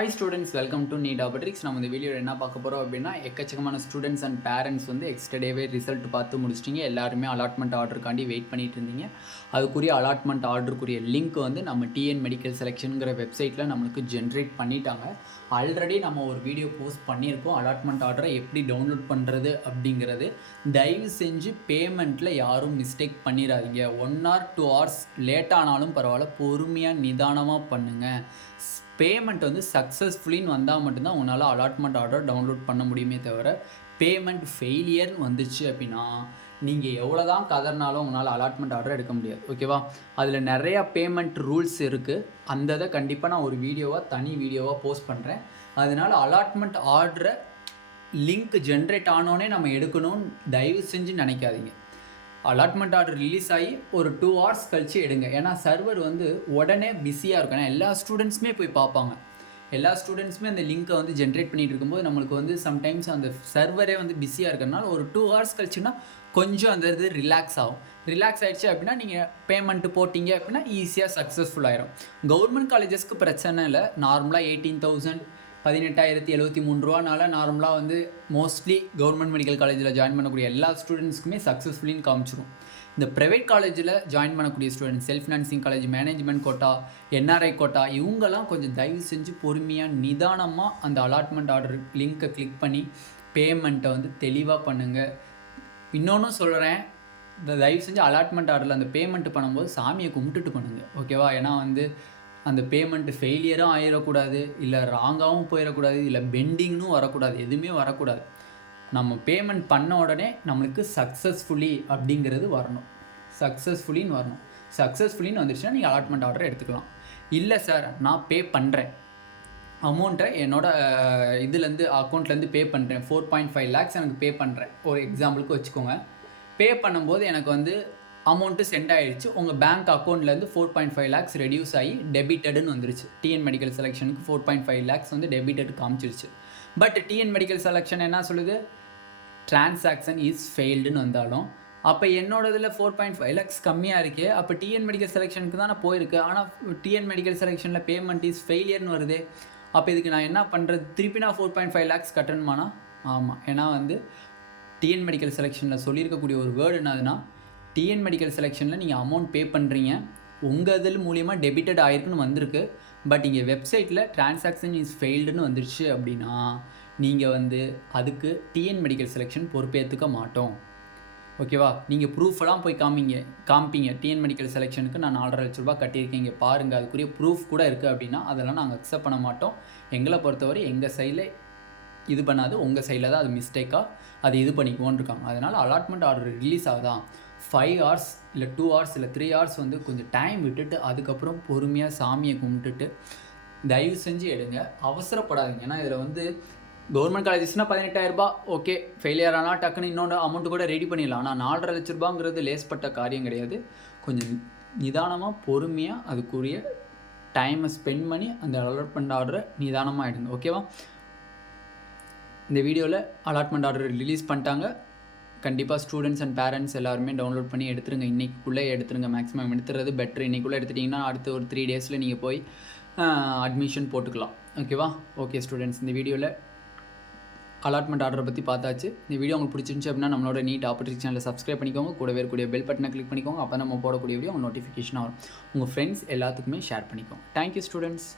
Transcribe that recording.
Hi students, welcome to Neet. நம்ம இந்த வீடியோவில் என்ன பார்க்க போகிறோம் அப்படின்னா எக்கச்சக்கமான ஸ்டூடெண்ட்ஸ் அண்ட் பேரண்ட்ஸ் வந்து எக்ஸ்டர்டேவே ரிசல்ட் பார்த்து முடிச்சிட்டிங்க. எல்லாருமே அலாட்மெண்ட் ஆர்டருக்காண்டி வெயிட் பண்ணிட்டு இருந்தீங்க. அதுக்குரிய அலாட்மெண்ட் ஆர்டருக்குரிய லிங்க் வந்து நம்ம டிஎன் மெடிக்கல் செலெக்ஷனுங்கிற வெப்சைட்டில் நம்மளுக்கு ஜென்ரேட் பண்ணிட்டாங்க. ஆல்ரெடி நம்ம ஒரு வீடியோ போஸ்ட் பண்ணியிருக்கோம். அலாட்மெண்ட் ஆர்டரை எப்படி டவுன்லோட் பண்ணுறது அப்படிங்கிறது. தயவு செஞ்சு பேமெண்ட்டில் யாரும் மிஸ்டேக் பண்ணிடாதீங்க. 1 or 2 hours லேட் ஆனாலும் பரவாயில்ல, பொறுமையாக நிதானமாக பண்ணுங்கள். பேமெண்ட் வந்து சக்ஸஸ்ஃபுல்லின்னு வந்தால் மட்டும்தான் உங்களால் அலாட்மெண்ட் ஆர்டர் டவுன்லோட் பண்ண முடியுமே தவிர, பேமெண்ட் ஃபெயிலியர் வந்துச்சு அப்படின்னா நீங்கள் எவ்வளோ தான் கதறினாலும் உங்களால் அலாட்மெண்ட் ஆர்டர் எடுக்க முடியாது. ஓகேவா? அதில் நிறையா பேமெண்ட் ரூல்ஸ் இருக்குது. அந்த இதை கண்டிப்பாக நான் ஒரு தனி வீடியோவாக போஸ்ட் பண்ணுறேன். அதனால் அலாட்மெண்ட் ஆர்டரை லிங்க் ஜென்ரேட் ஆனோடனே நம்ம எடுக்கணும்னு தயவு செஞ்சு நினைக்காதீங்க. அலாட்மெண்ட் ஆர்டர் ரிலீஸ் ஆகி ஒரு 2 hours கழிச்சு எடுங்க. ஏன்னா சர்வர் வந்து உடனே பிஸியாக இருக்கும். ஏன்னா எல்லா ஸ்டூடெண்ட்ஸுமே போய் பார்ப்பாங்க. எல்லா ஸ்டூடெண்ட்ஸுமே அந்த லிங்க்கை வந்து ஜென்ரேட் பண்ணிகிட்டு இருக்கும்போது நம்மளுக்கு வந்து சம்டைம்ஸ் அந்த சர்வரே வந்து பிஸியாக இருக்கிறனால ஒரு 2 hours கழிச்சுன்னா கொஞ்சம் அந்த இது ரிலாக்ஸ் ஆகும். ரிலாக்ஸ் ஆகிடுச்சு அப்படின்னா நீங்கள் பேமெண்ட்டு போட்டிங்க அப்படின்னா ஈஸியாக சக்ஸஸ்ஃபுல் ஆயிரும். கவர்மெண்ட் காலேஜஸ்க்கு பிரச்சனை இல்லை. நார்மலாக 18,000 18,073 ரூபானால நார்மலாக வந்து மோஸ்ட்லி கவர்மெண்ட் மெடிக்கல் காலேஜில் ஜாயின் பண்ணக்கூடிய எல்லா ஸ்டூடெண்ட்ஸ்க்குமே சக்ஸஸ்ஃபுல்லின்னு காமிச்சிரும். இந்த ப்ரைவேட் காலேஜில் ஜாயின் பண்ணக்கூடிய students, self financing college, management quota, NRI quota, இவங்கெல்லாம் கொஞ்சம் தயவு செஞ்சு பொறுமையாக நிதானமாக அந்த அலாட்மெண்ட் ஆர்டர் லிங்க்கை கிளிக் பண்ணி பேமெண்ட்டை வந்து தெளிவாக பண்ணுங்கள். இன்னொன்றும் சொல்கிறேன், இந்த தயவு செஞ்சு அலாட்மெண்ட் ஆர்டரில் அந்த பேமெண்ட்டு பண்ணும்போது சாமியை கும்பிட்டுட்டு பண்ணுங்கள். ஓகேவா? ஏன்னா வந்து அந்த பேமெண்ட்டு ஃபெயிலியரும் ஆகிடக்கூடாது, இல்லை ராங்காகவும் போயிடக்கூடாது, இல்லை பெண்டிங்னும் வரக்கூடாது, எதுவுமே வரக்கூடாது. நம்ம பேமெண்ட் பண்ண உடனே நம்மளுக்கு சக்ஸஸ்ஃபுல்லி அப்படிங்கிறது வரணும். சக்ஸஸ்ஃபுல்லின்னு வரணும். சக்ஸஸ்ஃபுல்லின்னு வந்துருச்சுன்னா நீங்கள் அலாட்மெண்ட் ஆர்டர் எடுத்துக்கலாம். இல்லை சார், நான் பே பண்ணுறேன், அமௌண்ட்டை என்னோடய இதுலேருந்து அக்கௌண்ட்லேருந்து பே பண்ணுறேன், 4.5 lakhs எனக்கு பே பண்ணுறேன், ஒரு எக்ஸாம்பிளுக்கு வச்சுக்கோங்க. பே பண்ணும்போது எனக்கு வந்து அமௌண்ட்டு சென்ட் ஆகிடுச்சு. உங்கள் பேங்க் அக்கௌண்ட்லேருந்து 4.5 lakhs ரெடியூஸ் ஆகி டெபிட்டடுன்னு வந்துருச்சு. டிஎன் மெடிக்கல் செலெக்ஷனுக்கு 4.5 lakhs வந்து டெபிட்டட் காமிச்சிருச்சு. பட் டிஎன் மெடிக்கல் செலெக்ஷன் என்ன சொல்லுது? டிரான்சாக்ஷன் இஸ் ஃபெயில்டுன்னு வந்தாலும் அப்போ என்னோடதில் 4.5 lakhs கம்மியாக இருக்கே, அப்போ டிஎன் மெடிக்கல் செலெக்ஷனுக்கு தான் போயிருக்கு. ஆனால் டிஎன் மெடிக்கல் செலெக்ஷனில் பேமெண்ட் இஸ் ஃபெயிலியர்னு வருது. அப்போ இதுக்கு நான் என்ன பண்ணுறது? திருப்பி நான் 4.5 lakhs கட்டணுமானா? ஆமாம். ஏன்னா வந்து டிஎன் மெடிக்கல் செலெக்ஷனில் சொல்லியிருக்கக்கூடிய ஒரு வேர்டு என்னதுன்னா, டிஎன் மெடிக்கல் செலெக்ஷனில் நீங்கள் அமௌண்ட் பே பண்ணுறீங்க, உங்கள் இதில் மூலியமாக டெபிட்டட் ஆகிருக்குன்னு வந்திருக்கு. பட் இங்கே வெப்சைட்டில் டிரான்சாக்ஷன் இஸ் ஃபெயில்டுன்னு வந்துருச்சு அப்படின்னா நீங்கள் வந்து அதுக்கு டிஎன் மெடிக்கல் செலெக்ஷன் பொறுப்பேற்றுக்க மாட்டோம். ஓகேவா? நீங்கள் ப்ரூஃபெல்லாம் போய் காமிப்பீங்க. டிஎன் மெடிக்கல் செலெக்ஷனுக்கு நான் 4.5 லட்ச ரூபா கட்டியிருக்கேன், இங்கே பாருங்கள், அதுக்குரிய ப்ரூஃப் கூட இருக்குது அப்படின்னா அதெல்லாம் நாங்கள் அக்செப்ட் பண்ண மாட்டோம். எங்களை பொறுத்தவரை எங்கள் சைடில் இது பண்ணாது, உங்கள் சைடில் தான் அது மிஸ்டேக்காக அது இது பண்ணிக்குவோன்னு இருக்காங்க. அதனால் அலாட்மெண்ட் ஆர்டர் ரிலீஸ் ஆகுதான் 5 hours இல்லை 2 hours இல்லை 3 hours வந்து கொஞ்சம் டைம் விட்டுட்டு அதுக்கப்புறம் பொறுமையாக சாமியை கும்பிட்டுட்டு தயவு செஞ்சு எடுங்க. அவசரப்படாதீங்க. ஏன்னா இதில் வந்து கவர்மெண்ட் காலேஜஸ்னால் 18,000 ரூபாய் ஓகே, ஃபெயிலியர் ஆனால் டக்குன்னு இன்னொன்று அமௌண்ட்டு கூட ரெடி பண்ணிடலாம். ஆனால் 4.5 லட்ச ரூபாங்கிறது லேஸ்பட்ட காரியம் கிடையாது. கொஞ்சம் நிதானமாக பொறுமையாக அதுக்குரிய டைமை ஸ்பெண்ட் பண்ணி அந்த அலாட்மெண்ட் ஆர்டரை நிதானமாக எடுங்க. ஓகேவா? இந்த வீடியோவில் அலாட்மெண்ட் ஆர்டர் ரிலீஸ் பண்ணிட்டாங்க. கண்டிப்பாக ஸ்டூடெண்ட்ஸ் அண்ட் பேரண்ட்ஸ் எல்லாருமே டவுன்லோட் பண்ணி எடுத்துருங்க. இன்றைக்குள்ளே எடுத்துருங்க. மேக்ஸிமம் எடுத்துறது பெட்ரு. இன்றைக்குள்ளே எடுத்துட்டிங்கன்னா அடுத்த ஒரு 3 days நீங்கள் போய் அட்மிஷன் போட்டுக்கலாம். ஓகேவா? ஓகே ஸ்டூடெண்ட்ஸ், இந்த வீடியோவில் அலாட்மெண்ட் ஆர்டரை பற்றி பார்த்தாச்சு. இந்த வீடியோ உங்களுக்கு பிடிச்சிருந்துச்சு அப்படின்னா நம்மளோட நீட் ஆப்பர்ச்சுனிட்டி சேனலை சப்ஸ்கிரைப் பண்ணிக்கோங்க. கூடவே கூடிய பெல் பட்டனை கிளிக் பண்ணிக்கோங்க. அப்போ நம்ம போடக்கூடிய வீடியோ உங்கள் நோட்டிஃபிகேஷன் வரும். உங்கள் ஃப்ரெண்ட்ஸ் எல்லாத்துக்குமே ஷேர் பண்ணிக்கோங்க. Thank you students.